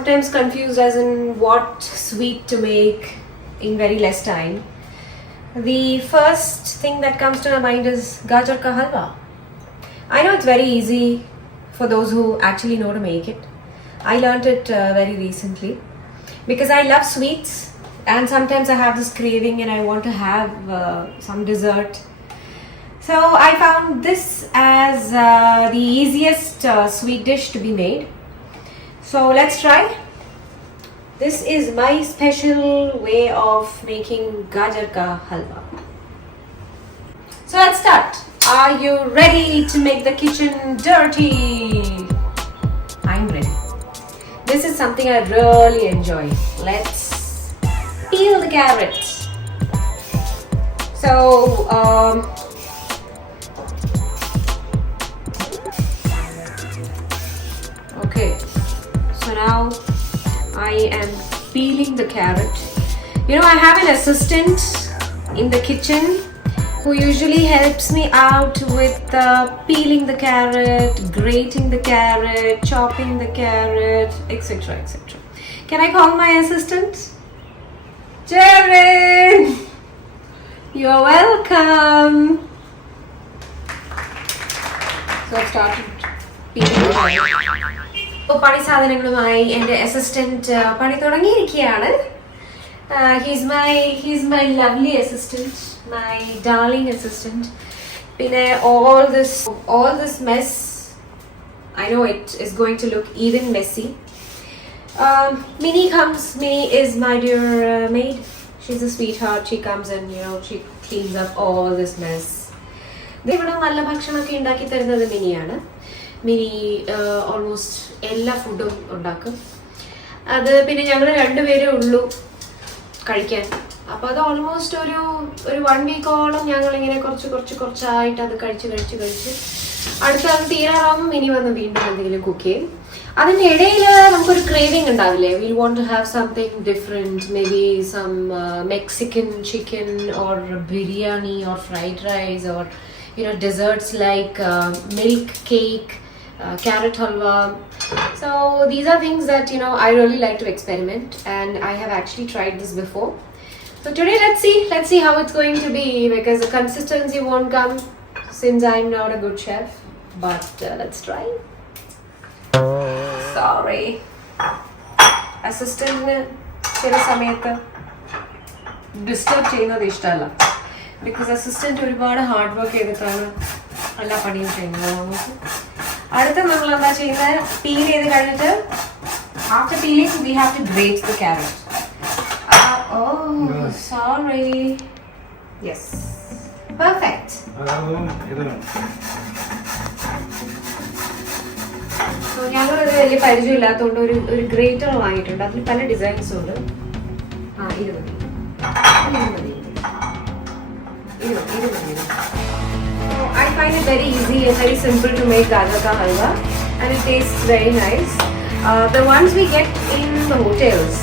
sometimes confused as in what sweet to make in very less time. The first thing that comes to my mind is Gaajar ka Halwa. I know it's very easy for those who actually know to make it. I learned it very recently because I love sweets and sometimes I have this craving and I want to have some dessert. So I found this as the easiest sweet dish to be made. So let's try. This is my special way of making Gaajar ka Halwa. So let's start. Are you ready to make the kitchen dirty? I'm ready. This is something I really enjoy. Let's peel the carrots. So, okay. So now I am peeling the carrot. You know, I have an assistant in the kitchen who usually helps me out with peeling the carrot, grating the carrot, chopping the carrot, etc. etc. Can I call my assistant? Jared! You're welcome! So I've started peeling the carrot. പണി സാധനങ്ങളുമായി എൻ്റെ assistant പണി തുടങ്ങിയിരിക്കുകയാണ്. He's my lovely assistant, my darling assistant. പിന്നെ all this mess, I know it is going to look even messy. Minnie is my dear maid. She's a sweetheart. She comes and she cleans up all this mess. ഇവിടെ നല്ല ഭക്ഷണമൊക്കെ ഉണ്ടാക്കി തരുന്നത് മിനിയാണ്. Mini almost എല്ലാ ഫുഡും ഉണ്ടാക്കും. അത് പിന്നെ ഞങ്ങൾ രണ്ടുപേരേ ഉള്ളൂ കഴിക്കാൻ. അപ്പോൾ അത് ഓൾമോസ്റ്റ് ഒരു 1 വീക്കോളം ഞങ്ങളിങ്ങനെ കുറച്ചായിട്ട് അത് കഴിച്ച് അടുത്ത അത് തീരാറാകുമ്പോൾ മിനി വന്ന് വീണ്ടും എന്തെങ്കിലും കുക്ക് ചെയ്യും. അതിൻ്റെ ഇടയിൽ നമുക്കൊരു ക്രേവിംഗ് ഉണ്ടാവില്ലേ? We want to have something different, maybe some Mexican chicken or biryani or fried rice or desserts like milk cake, carrot halwa. So these are things that I really like to experiment, and I have actually tried this before. So today let's see how it's going to be, because the consistency won't come since I'm not a good chef, but let's try. Sorry, assistant ചില സമയത്ത് disturb ചെയ്യുന്നത് ഇഷ്ടമല്ല, because assistant ഒരുപാട് hard work ചെയ്തിട്ടാണ് എല്ലാ പണിയും ചെയ്യുന്നത്. അടുത്ത നമ്മൾ എന്താ ചെയ്യുന്നത്, പീൽ ചെയ്ത് കഴിഞ്ഞിട്ട് after peeling we have to grate the carrot. Sorry, yes, perfect. So ഞങ്ങളത് വലിയ പരിചയമില്ലാത്തതുകൊണ്ട് ഒരു ഗ്രേറ്റർ വാങ്ങിയിട്ടുണ്ട്. അതിൽ പല ഡിസൈൻസും ഉണ്ട്. ഇത് മതി. So I find it very easy and very simple to make Gaajar ka Halwa, and it tastes very nice. The ones we get in the hotels,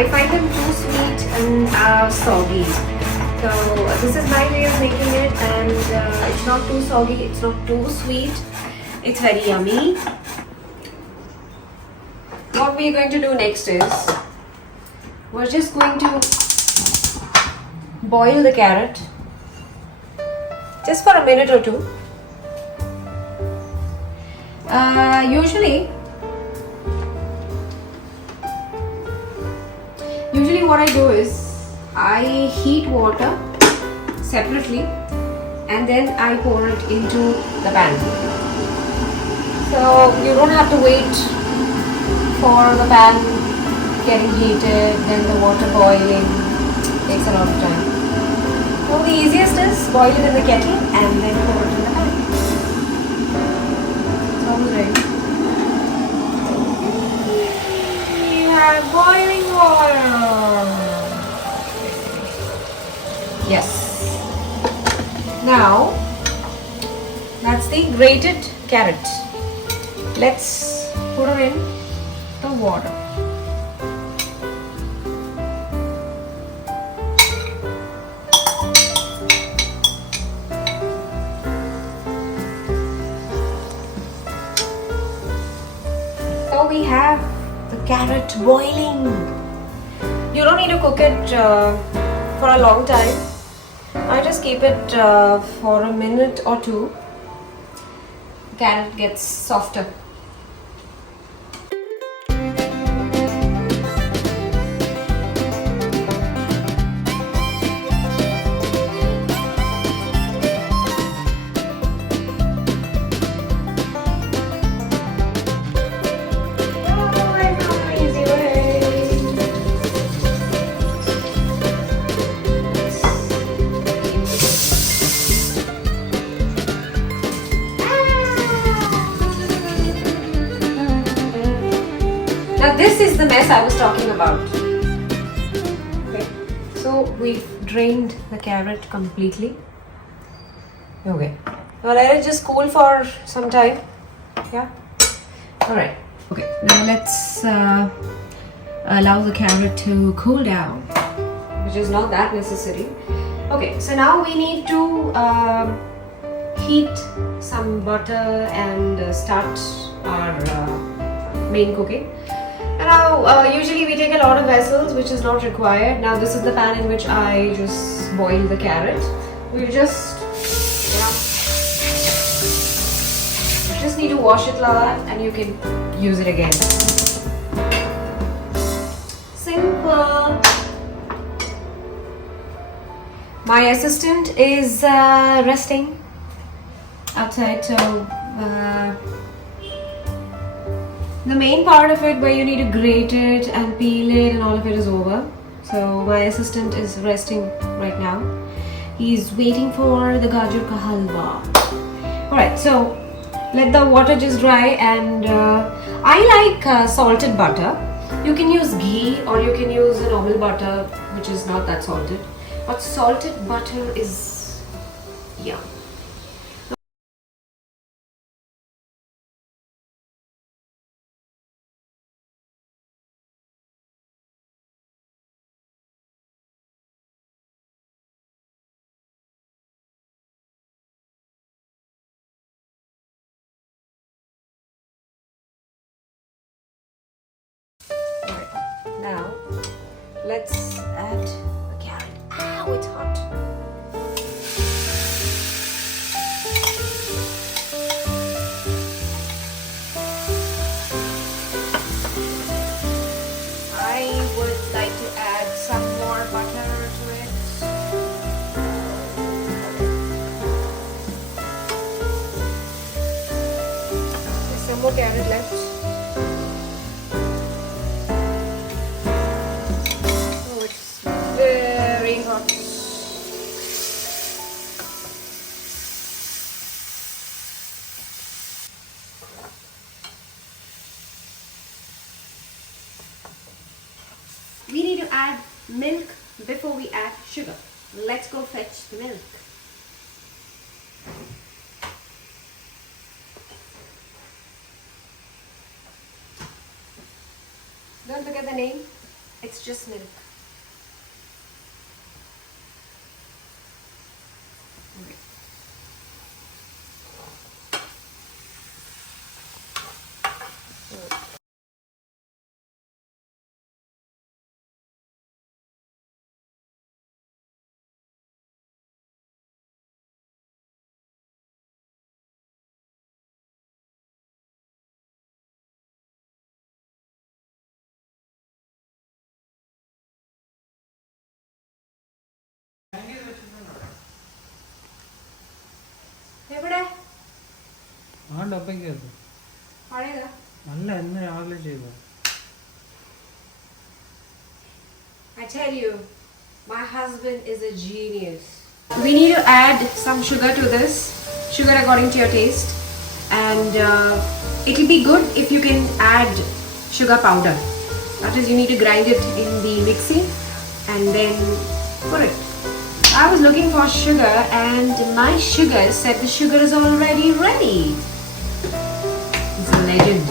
I find them too sweet and soggy. So this is my way of making it, and it's not too soggy, it's not too sweet. It's very yummy. What we're going to do next is we're just going to boil the carrot just for a minute or two. Usually what I do is I heat water separately and then I pour it into the pan. So you don't have to wait for the pan getting heated, then the water boiling. Takes a lot of time. So the easiest is boil it in the kettle and then pour it in the pan. Sounds right. We have boiling water. Yes. Now that's the grated carrot. Let's put it in the water. We have carrot boiling. You don't need to cook it for a long time. I just keep it for a minute or two. Carrot gets softer. Now this is the mess I was talking about. Okay, so we've drained the carrot completely. Okay, now let it just cool for some time. Yeah. All right. Okay, now let's allow the carrot to cool down, which is not that necessary. Okay, so now we need to heat some butter and start our main cooking. And now usually we take a lot of vessels, which is not required. Now this is the pan in which I just boil the carrot. We'll just, just need to wash it like that and you can use it again. Simple. My assistant is resting outside, so the main part of it where you need to grate it and peel it and all of it is over. So my assistant is resting right now. He's waiting for the Gaajar ka Halwa. Alright, so let the water just dry, and I like salted butter. You can use ghee or you can use a normal butter which is not that salted. But salted butter is yum. Alright, now let's add the carrot. Ow, it's hot. I would like to add some more butter to it. There's some more carrot left. Oh, it's very hot. We need to add milk before we add sugar. Let's go fetch the milk. Don't forget the name, it's just milk. Okay. എവിടെ ആ ഡബ്ബയ്ക്കകത്ത് പഴയതാ അല്ല എന്ന് രാവിലെ ചെയ്തു. I tell you, my husband is a genius. We need to add some sugar to this, sugar according to your taste, and it will be good if you can add sugar powder. That is, you need to grind it in the mixie and then put it. I was looking for sugar and my sugar said the sugar is already ready. It's a legend.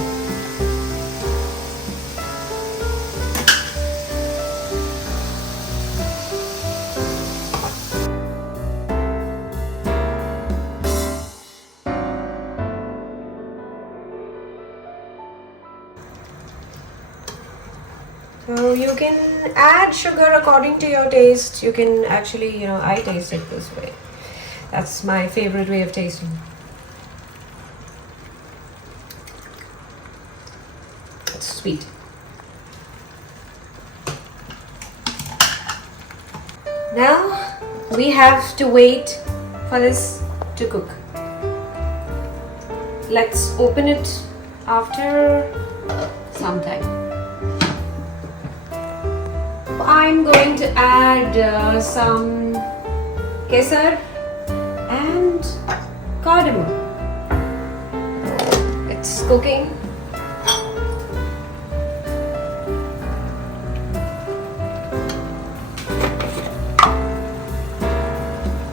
you can add sugar according to your taste. You can actually, I taste it this way. That's my favorite way of tasting. It's sweet. Now we have to wait for this to cook. Let's open it after some time. I'm going to add some kesar and cardamom. It's cooking.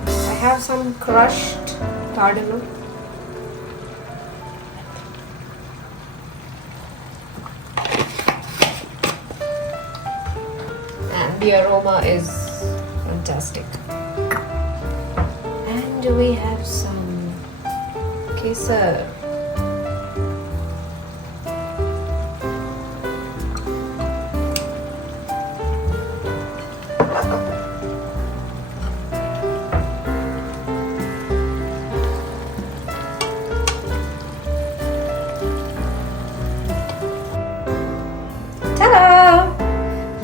I have some crushed cardamom. And the aroma is fantastic. And we have some kesar. Ta-da!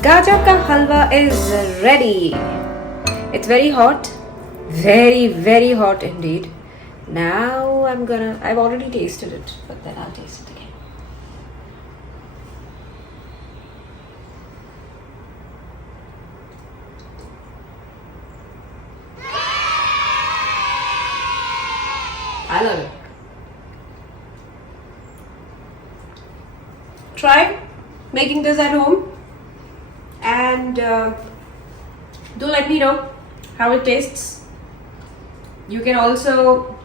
Gaajar ka halwa is ready. It's very hot. Very, very hot indeed. Now I've already tasted it, but then I'll taste it again. I love it. Try making this at home and do let me know how it tastes. You can also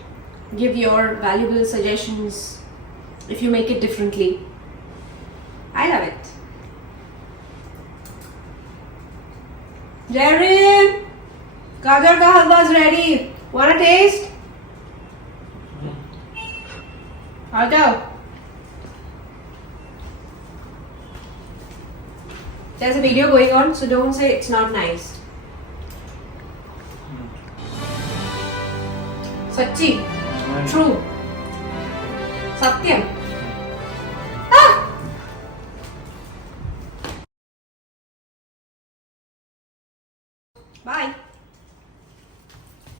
give your valuable suggestions if you make it differently. I love it. Jerry, Gaajar ka halwa is ready. Wanna taste? I'll go. There's a video going on, so don't say it's not nice. Sachi, true, Satyam. Ah! Bye.